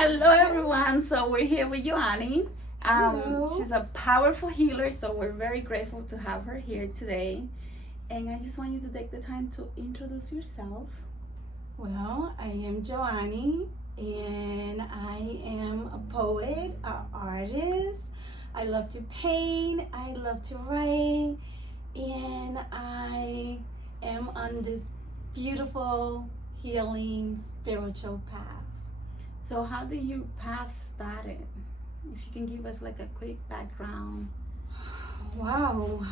Hello, everyone. So we're here with Yohanny. Hello. She's a powerful healer, so we're very grateful to have her here today. And I just want you to take the time to introduce yourself. Well, I am Yohanny, and I am a poet, an artist. I love to paint, I love to write, and I am on this beautiful, healing, spiritual path. So, how did your path started? If you can give us like a quick background. Wow.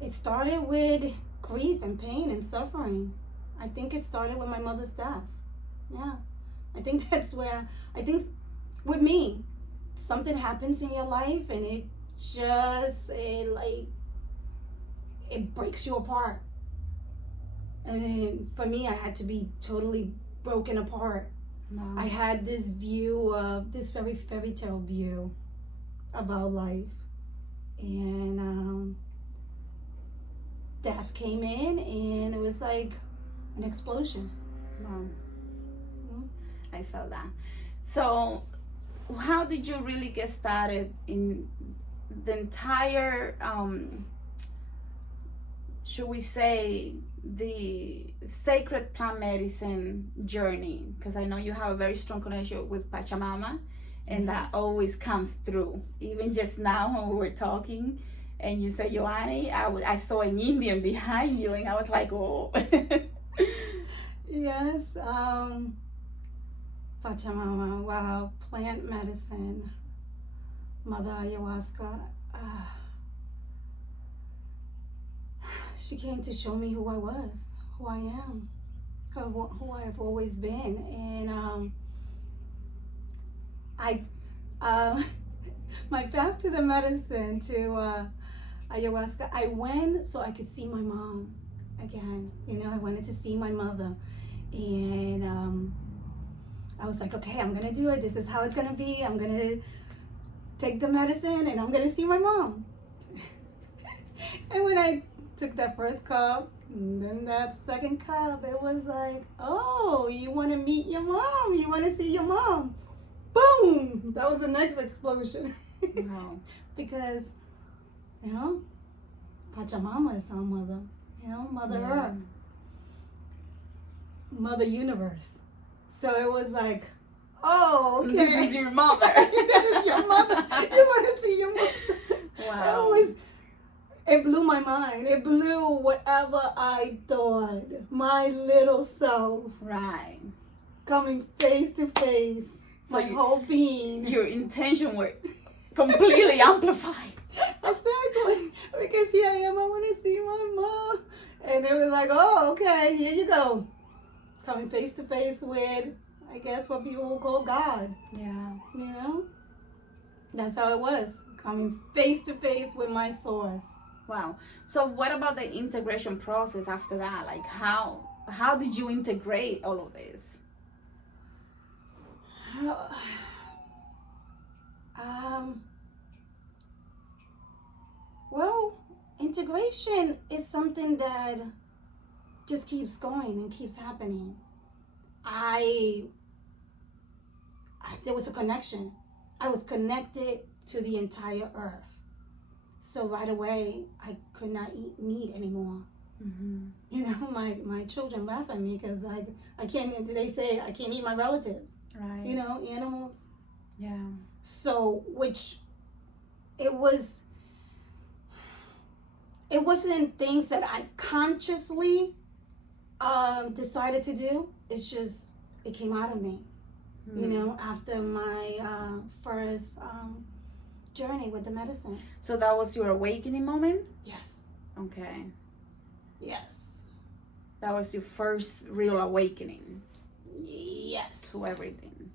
It started with grief and pain and suffering. I think it started with my mother's death. Yeah. I think that's where, I think with me, something happens in your life and it breaks you apart. And for me, I had to be totally broken apart. Wow. I had this view of this very fairy tale view about life. And death came in and it was like an explosion. Wow. I felt that. So, how did you really get started in the entire, should we say, the sacred plant medicine journey? Because I know you have a very strong connection with Pachamama, and that always comes through. Even just now when we were talking, and you said Yohanny, I saw an Indian behind you, and I was like, oh. Yes, Pachamama, wow, plant medicine, Mother Ayahuasca. She came to show me who I was, who I am, who I have always been. And my path to the medicine, to ayahuasca, I went so I could see my mom again. I wanted to see my mother. And I was like, okay, I'm gonna do it. This is how it's gonna be. I'm gonna take the medicine and I'm gonna see my mom. And when I took that first cup, and then that second cup, it was like, oh, you wanna meet your mom. You wanna see your mom. Boom! That was the next explosion. Wow. Because, Pachamama is our mother. Mother Earth. Mother Universe. So it was like, oh, okay. This is your mother. This is your mother. You want to see your mother. Wow. It blew my mind. It blew whatever I thought. My little self. Right. Coming face to face. So my whole being. Your intention were completely amplified. Exactly. Because here I am. I want to see my mom. And it was like, oh, okay, here you go. Coming face to face with, I guess, what people will call God. Yeah. That's how it was. Coming face to face with my source. Wow. So what about the integration process after that? Like how did you integrate all of this? Well, integration is something that just keeps going and keeps happening. There was a connection. I was connected to the entire earth. So right away, I could not eat meat anymore. Mm-hmm. My children laugh at me because I can't, they say I can't eat my relatives. Right. Animals. Yeah. So, it wasn't things that I consciously decided to do. It's just, it came out of me. After my first journey with the medicine. So that was your awakening moment? Yes. Okay. Yes. That was your first real awakening. Yes. To everything.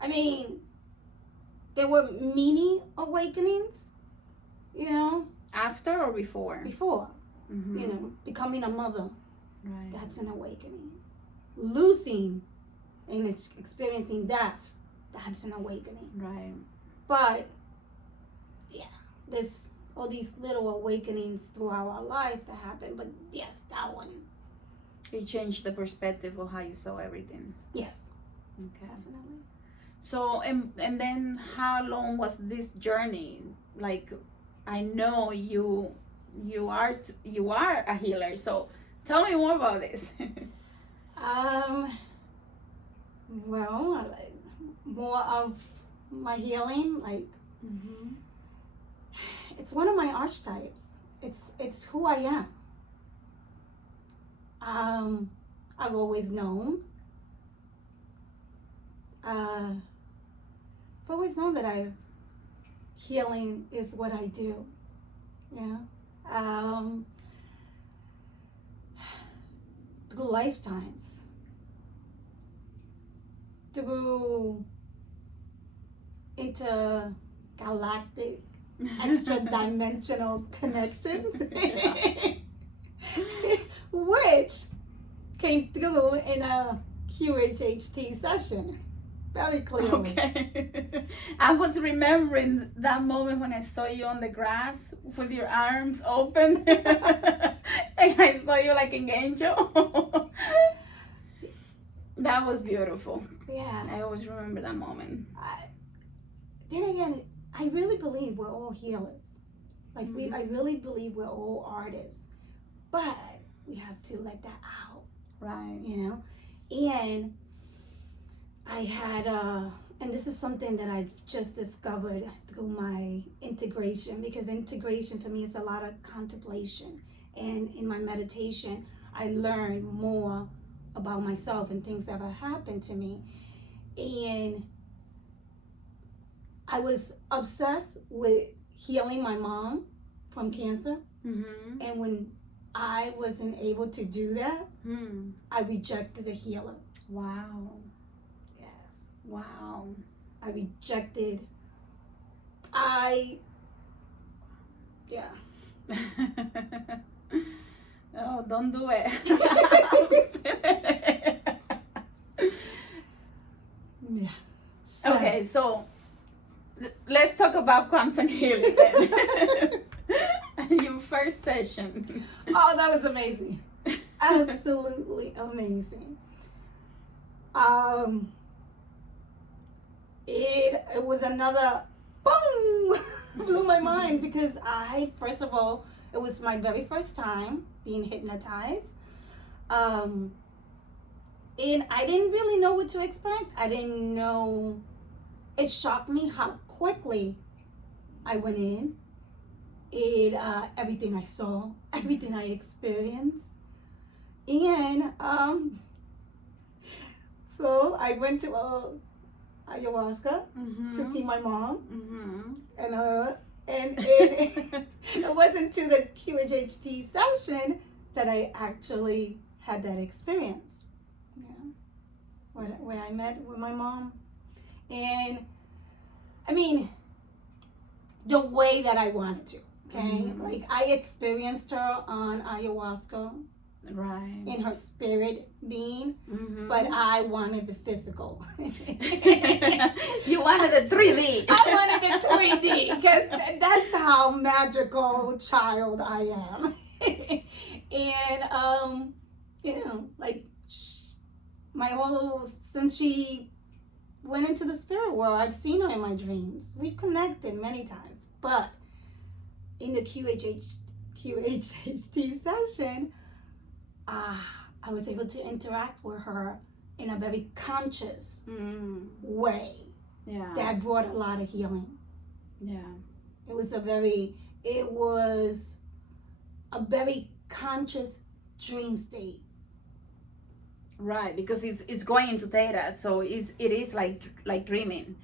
I mean, there were mini awakenings, After or before? Before. Mm-hmm. Becoming a mother. Right. That's an awakening. Losing and experiencing death, that's an awakening. Right. But yeah, there's all these little awakenings throughout our life that happen. But yes, that one. It changed the perspective of how you saw everything. Yes, Okay. definitely. So and then how long was this journey? Like, I know you are a healer. So tell me more about this. Well, more of my healing, like Mm-hmm. it's one of my archetypes. It's who I am. I've always known. I've always known that healing is what I do. Yeah. Through lifetimes, through intergalactic, extra dimensional connections, which came through in a QHHT session very clearly. Okay. I was remembering that moment when I saw you on the grass with your arms open and I saw you like an angel. That was beautiful. Yeah. I always remember that moment. Then again, I really believe we're all healers. Like I really believe we're all artists, but we have to let that out. Right. You know, and I had and this is something that I just discovered through my integration, because integration for me is a lot of contemplation, and in my meditation I learned more about myself and things that have happened to me, and I was obsessed with healing my mom from cancer. Mm-hmm. And when I wasn't able to do that, I rejected the healer. Wow. Yes. Wow. I rejected. Yeah. Oh, don't do it. Yeah. Okay, so let's talk about quantum healing then. Your first session. Oh, that was amazing. Absolutely amazing. It was another boom, blew my mind, because first of all, it was my very first time being hypnotized. And I didn't really know what to expect. I didn't know. It shocked me how quickly I went in. Everything I saw, everything I experienced, and so I went to ayahuasca to see my mom, and it wasn't to the QHHT session that I actually had that experience. Yeah, where I met with my mom, and I mean, the way that I wanted to. Okay, like I experienced her on ayahuasca, right, in her spirit being, but I wanted the physical. You wanted the 3D. I wanted the 3D, because that's how magical child I am. And you know, like since she went into the spirit world, I've seen her in my dreams. We've connected many times, but in the QHHT session, I was able to interact with her in a very conscious way. Yeah. That brought a lot of healing. Yeah. It was a very conscious dream state. Right, because it's going into theta, so it is like dreaming.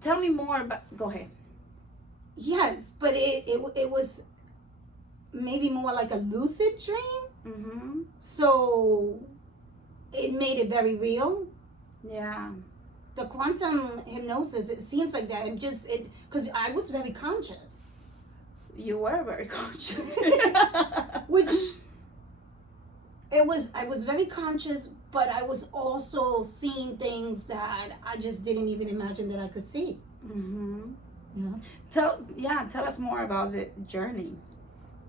Tell me more about. Go ahead. Yes, but it was maybe more like a lucid dream. So it made it very real. Yeah. The quantum hypnosis, it seems like that. Because I was very conscious. You were very conscious. Which I was very conscious, but I was also seeing things that I just didn't even imagine that I could see. Yeah. Tell us more about the journey.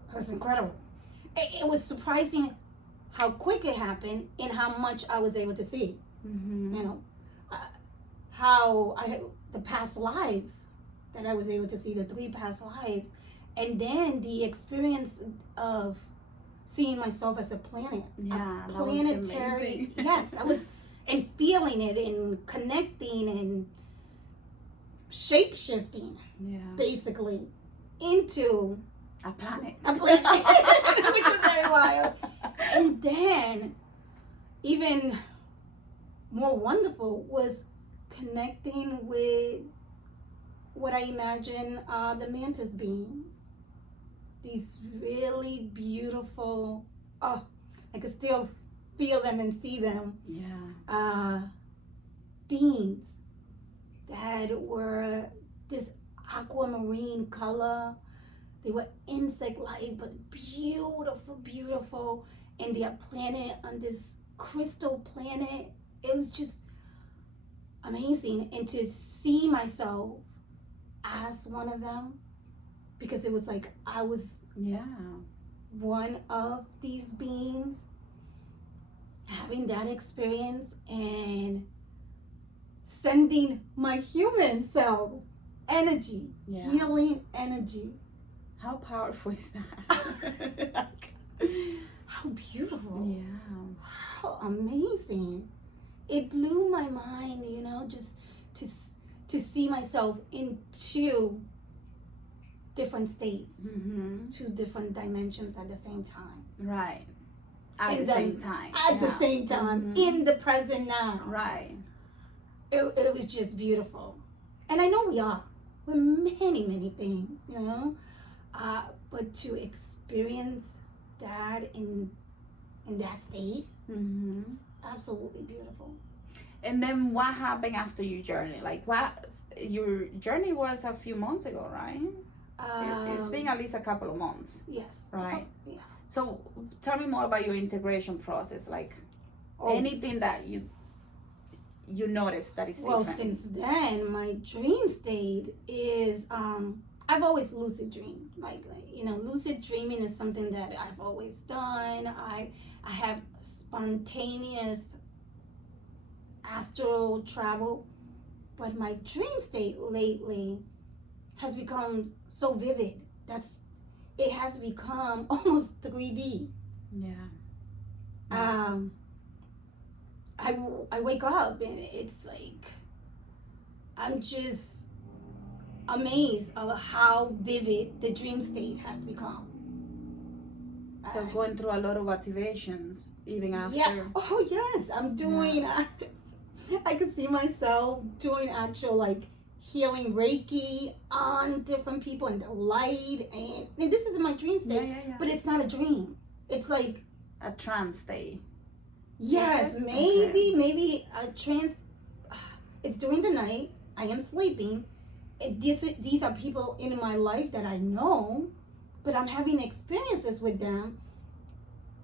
It was incredible. It was surprising how quick it happened and how much I was able to see. Mm-hmm. You know, how the past lives that I was able to see, the 3 past lives, and then the experience of seeing myself as a planet, Yeah, a that was planetary. amazing. Yes, I was, and feeling it and connecting and shape shifting, Yeah. basically, into A planet. a planet, which was very wild. And then, even more wonderful was connecting with what I imagine the Mantis Beings. These really beautiful, I could still feel them and see them, beings that were this aquamarine color. They were insect-like, but beautiful, beautiful. And their planet on this crystal planet, it was just amazing. And to see myself as one of them, because it was like I was one of these beings, having that experience and sending my human self energy, healing energy. How powerful is that? How beautiful. Yeah. How amazing. It blew my mind, just to see myself in 2 different states, 2 different dimensions at the same time. Right. At the same time. At the same time, in the present now. Right. It was just beautiful. And I know we're many, many things, but to experience that in that state, it's absolutely beautiful. And then what happened after your journey? Like your journey was a few months ago, right? It's been at least a couple of months. Yes. Right? Yeah. So tell me more about your integration process. Like anything that you noticed that is different. Well, since then, my dream state is, I've always lucid dreamed. Like, lucid dreaming is something that I've always done. I have spontaneous astral travel, but my dream state lately has become so vivid. It has become almost 3D. Yeah. I wake up and it's like I'm just amazed of how vivid the dream state has become. So going through a lot of activations even after. Yeah. Oh yes, I'm doing. I could see myself doing actual healing Reiki on different people in the light, and this is my dream state. Yeah. But it's not a dream. It's like a trance state. Yes, maybe a trance. It's during the night. I am sleeping. These are people in my life that I know, but I'm having experiences with them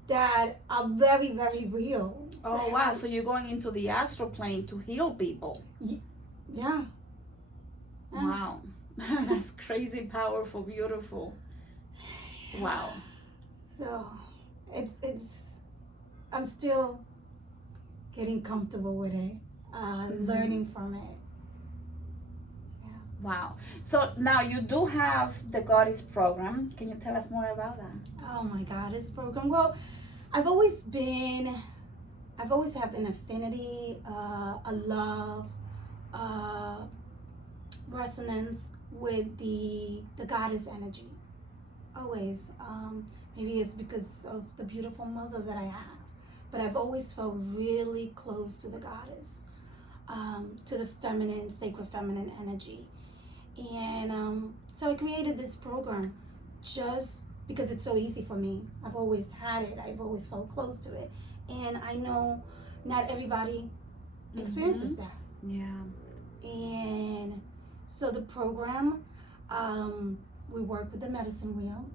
that are very, very real. Oh, wow. So you're going into the astral plane to heal people. Yeah. Wow. That's crazy, powerful, beautiful. Wow. So it's I'm still getting comfortable with it, learning from it. Yeah. Wow. So now you do have the Goddess program. Can you tell us more about that? Oh my Goddess program. Well, I've always had an affinity, a love, resonance with the Goddess energy. Always. Maybe it's because of the beautiful mother that I have. But I've always felt really close to the Goddess, to the feminine, sacred feminine energy. And so I created this program just because it's so easy for me. I've always had it. I've always felt close to it. And I know not everybody experiences that. Yeah. And so the program, we work with the medicine wheel,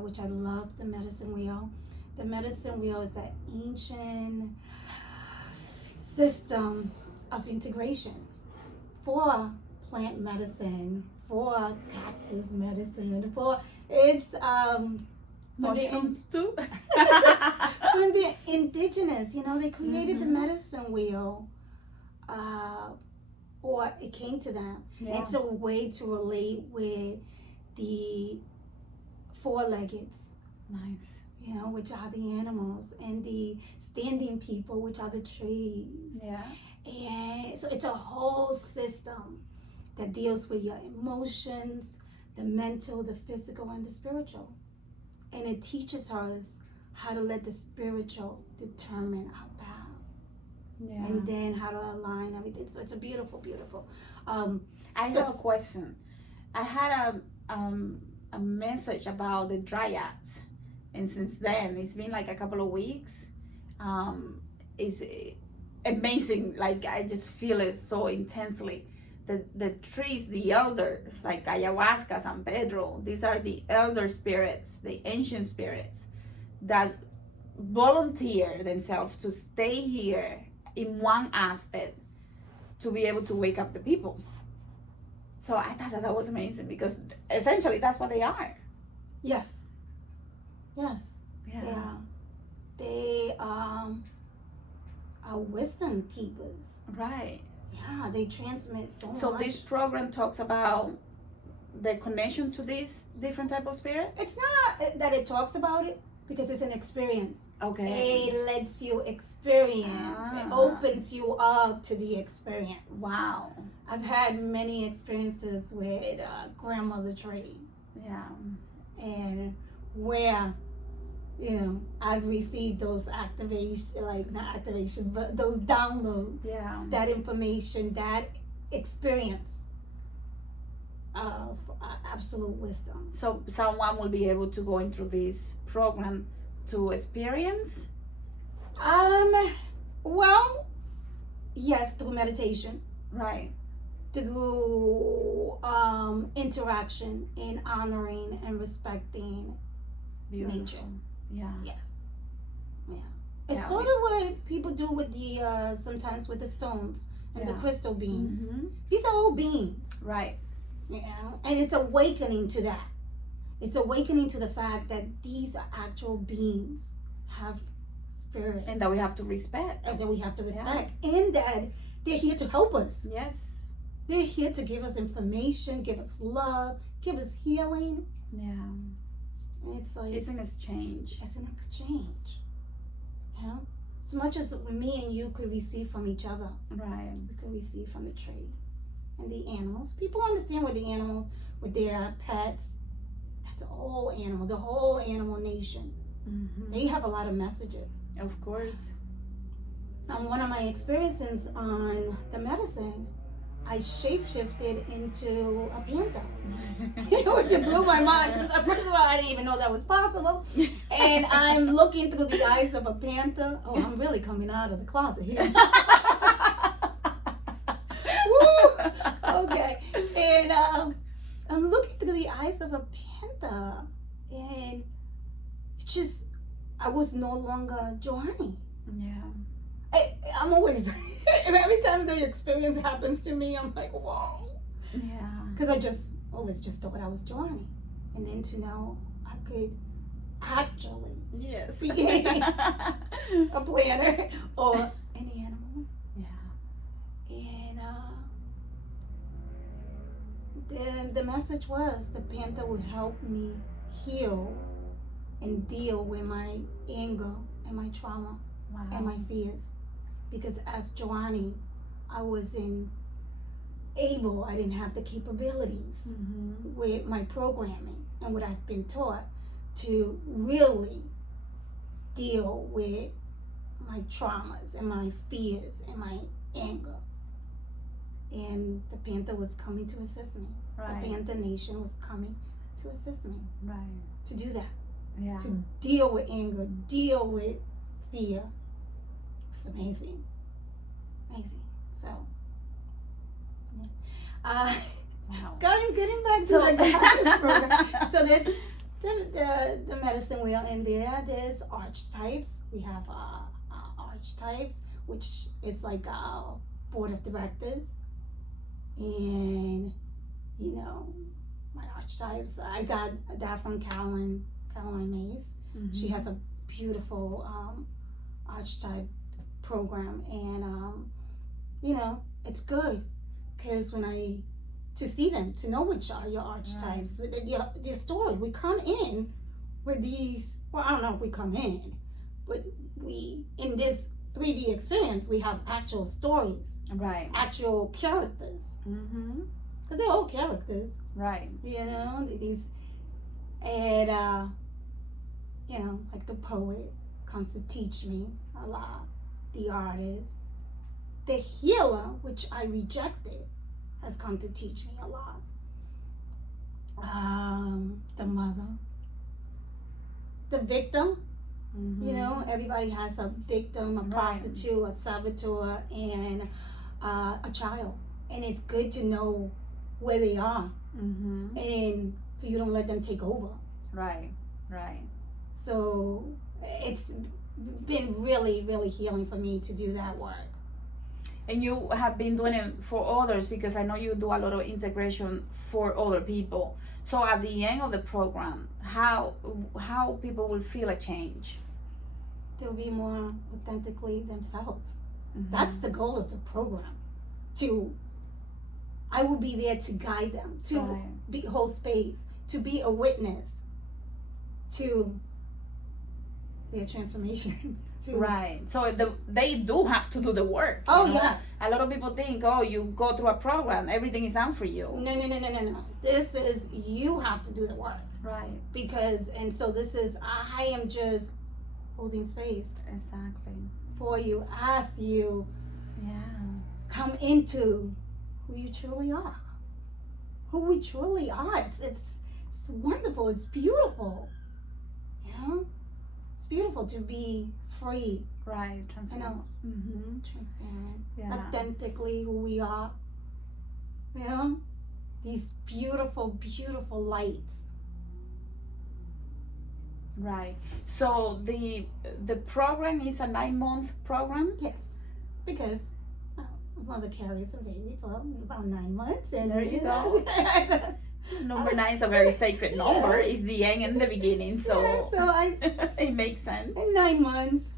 which I love the medicine wheel. The medicine wheel is an ancient system of integration for plant medicine, for cactus medicine, Mushrooms too. When the indigenous, they created the medicine wheel, or it came to them. Yeah. It's a way to relate with the four-leggeds, Nice. which are the animals, and the standing people, which are the trees. Yeah. And so it's a whole system that deals with your emotions, the mental, the physical, and the spiritual. And it teaches us how to let the spiritual determine our path. Yeah. And then how to align everything. So it's a beautiful, beautiful. I have a question. I had a message about the dryads, and since then it's been like a couple of weeks. It's amazing. Like I just feel it so intensely. The trees, the elder, like ayahuasca, San Pedro, these are the elder spirits, the ancient spirits that volunteer themselves to stay here in one aspect to be able to wake up the people. So I thought that was amazing because essentially that's what they are. Yes. Yes. Yeah. They are. They are wisdom keepers. Right. Yeah, they transmit so much. So this program talks about the connection to these different type of spirits? It's not that it talks about it, because it's an experience. Okay. It lets you experience. It opens you up to the experience. Wow. I've had many experiences with grandmother tree. Yeah. And where, I've received those not activation, but those downloads. Yeah. That information, that experience of absolute wisdom. So someone will be able to go into this program to experience? Well, yes, through meditation. Right. Through interaction in honoring and respecting Beautiful. nature. Yeah. Yes. Yeah. It's Yeah, sort of what people do with the sometimes with the stones and the Yeah. crystal beings. Mhm. These are all beings. Right. And it's awakening to that. It's awakening to the fact that these are actual beings, have spirit, And that we have to respect. and that we have to respect, and that they're here to help us. Yes. They're here to give us information, give us love, give us healing. Yeah. And it's like It's an exchange. it's an exchange. As much as me and you could receive from each other, Right. we could receive from the tree and the animals. People understand with the animals, with their pets. That's all animals, the whole animal nation. Mm-hmm. They have a lot of messages. Of course. One of my experiences on the medicine, I shapeshifted into a panther, which blew my mind because first of all, I didn't even know that was possible. And I'm looking through the eyes of a panther. Oh, I'm really coming out of the closet here. Woo! Okay. And I'm looking through the eyes of a panther, and it's just, I was no longer Yohanny. Yeah. I'm always, every time the experience happens to me, I'm like, whoa. Yeah. Because I just always just thought I was Yohanny. And then to know I could actually Yes. be a planner or an animal. Yeah. And the message was the panther would help me heal and deal with my anger and my trauma. Wow. And my fears, because as Yohanny, I wasn't able, I didn't have the capabilities Mm-hmm. with my programming and what I've been taught to really deal with my traumas and my fears and my anger. And the panther was coming to assist me. Right. The panther nation was coming to assist me Right. to do that, Yeah. to deal with anger, deal with fear. It's amazing. Amazing. So, yeah. Wow. Getting back to So- the guidance program. So there's the medicine wheel in there. There's archetypes. We have archetypes, which is like a board of directors. And, my archetypes, I got that from Carolyn Caroline Mays. She has a beautiful archetype program, and you know, it's good because to see them, to know which are your archetypes, with your story. We come in with these. Well, I don't know if we come in, but we in this 3D experience we have actual stories, right? Actual characters. Because they're all characters, right? You know, these, and you know, like the poet comes to teach me a lot. The artist, the healer, which I rejected, has come to teach me a lot. The mother, the victim. You know, everybody has a victim, a prostitute, a saboteur, and a child. And it's good to know where they are, and so you don't let them take over. Right. So it's been really, really healing for me to do that work. And you have been doing it for others, because I know you do a lot of integration for other people. So at the end of the program, how people will feel a change? They'll be more authentically themselves. That's the goal of the program. I will be there to guide them, to hold space, to be a witness to their transformation. Right. So they do have to do the work. Oh, you know? yes. A lot of people think, oh, you go through a program, everything is done for you. No. This is, you have to do the work. Right. Because, and so this is, I am just holding space. Exactly. For you, as you come into who you truly are. Who we truly are. It's wonderful. It's beautiful. You know? It's beautiful to be free. Right. Transparent. Transparent. Yeah. Authentically who we are. You know? These beautiful, beautiful lights. Right. So the program is a 9-month program? Yes. Because mother carries a baby for about 9 months. And there you go. Number 9 is a very sacred number. Yes. It's the end and the beginning. So, it makes sense. In 9 months.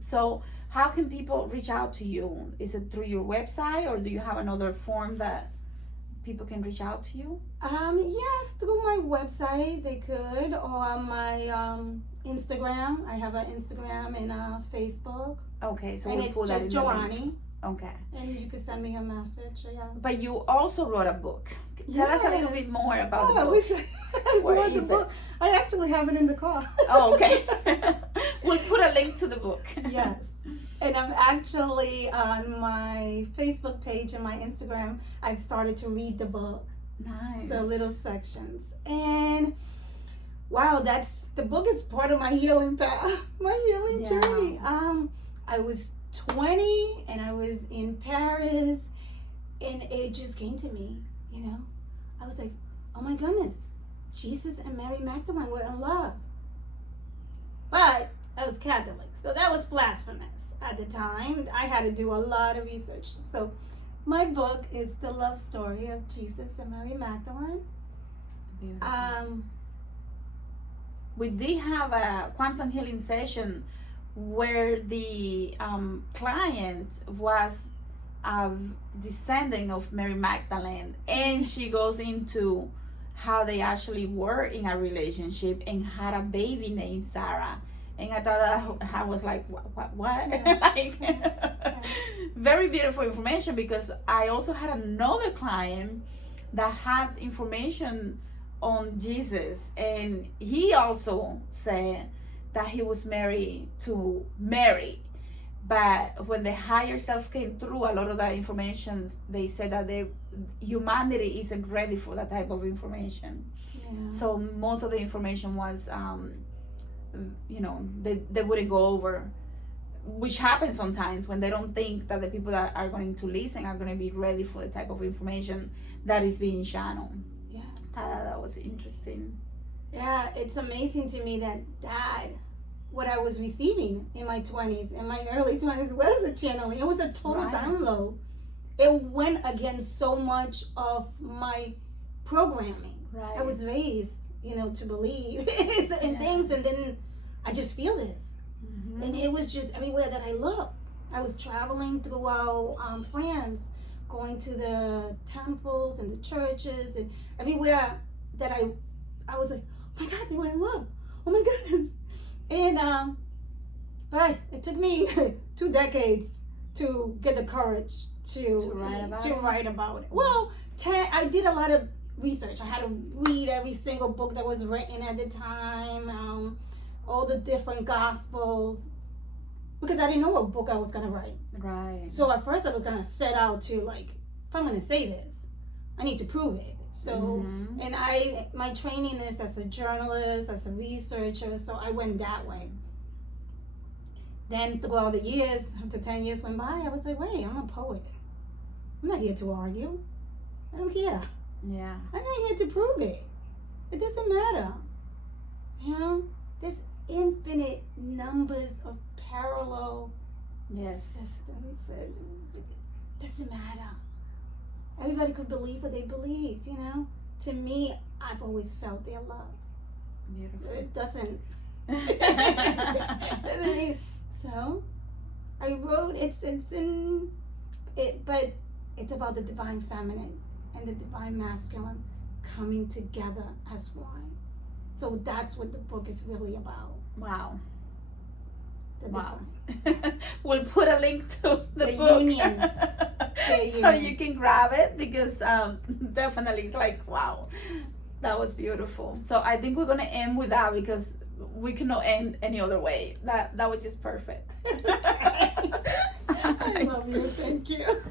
So how can people reach out to you? Is it through your website, or do you have another form that people can reach out to you? Yes, through my website they could, or my Instagram. I have an Instagram and a Facebook. Okay, so and we'll it's put that just in the link. Yohanny. Okay. And you can send me a message. Yes. But you also wrote a book. Tell us a little bit more about the book. I wish I Where brought the is book. I actually have it in the car. Oh, okay. We'll put a link to the book. Yes. And I'm actually on my Facebook page and my Instagram, I've started to read the book. Nice. So little sections. And wow, the book is part of my healing path, my healing journey. I was 20 and I was in Paris, and it just came to me, you know. I was like, oh my goodness, Jesus and Mary Magdalene were in love. But I was Catholic, so that was blasphemous at the time. I had to do a lot of research. So my book is the love story of Jesus and Mary Magdalene. Beautiful. We did have a quantum healing session where the client was a descendant of Mary Magdalene, and she goes into how they actually were in a relationship and had a baby named Sarah. And I thought I was like, what? Yeah. Very beautiful information, because I also had another client that had information on Jesus, and he also said that he was married to Mary. But when the higher self came through, a lot of that information, they said that humanity isn't ready for that type of information. Yeah. So most of the information was, they wouldn't go over, which happens sometimes when they don't think that the people that are going to listen are going to be ready for the type of information that is being channeled. Yeah. That was interesting. Yeah, it's amazing to me that what I was receiving in my 20s, in my early 20s, was a channeling. It was a total download. It went against so much of my programming Right. I was raised, to believe in things, and then I just feel this. Mm-hmm. And it was just everywhere that I looked. I was traveling throughout France, going to the temples and the churches, and everywhere that I was like, oh my God, they were in love. Oh my goodness. And but it took me 2 decades to get the courage to write about it. Well, I did a lot of research. I had to read every single book that was written at the time, all the different gospels, because I didn't know what book I was gonna write. Right. So at first I was gonna set out to, like, if I'm gonna say this, I need to prove it. So, and my training is as a journalist, as a researcher, so I went that way. Then throughout the years, after 10 years went by, I was like, wait, I'm a poet. I'm not here to argue. I don't care. Yeah. I'm not here to prove it. It doesn't matter. There's infinite numbers of parallel existence. It doesn't matter. Everybody could believe what they believe, To me, I've always felt their love. Beautiful. It doesn't. So, I wrote. It's in it, but it's about the divine feminine and the divine masculine coming together as one. So that's what the book is really about. Wow. Divine. We'll put a link to the book. Union. So you can grab it, because definitely it's like, wow, that was beautiful. So I think we're gonna end with that, because we cannot end any other way. That was just perfect. I love you. Thank you.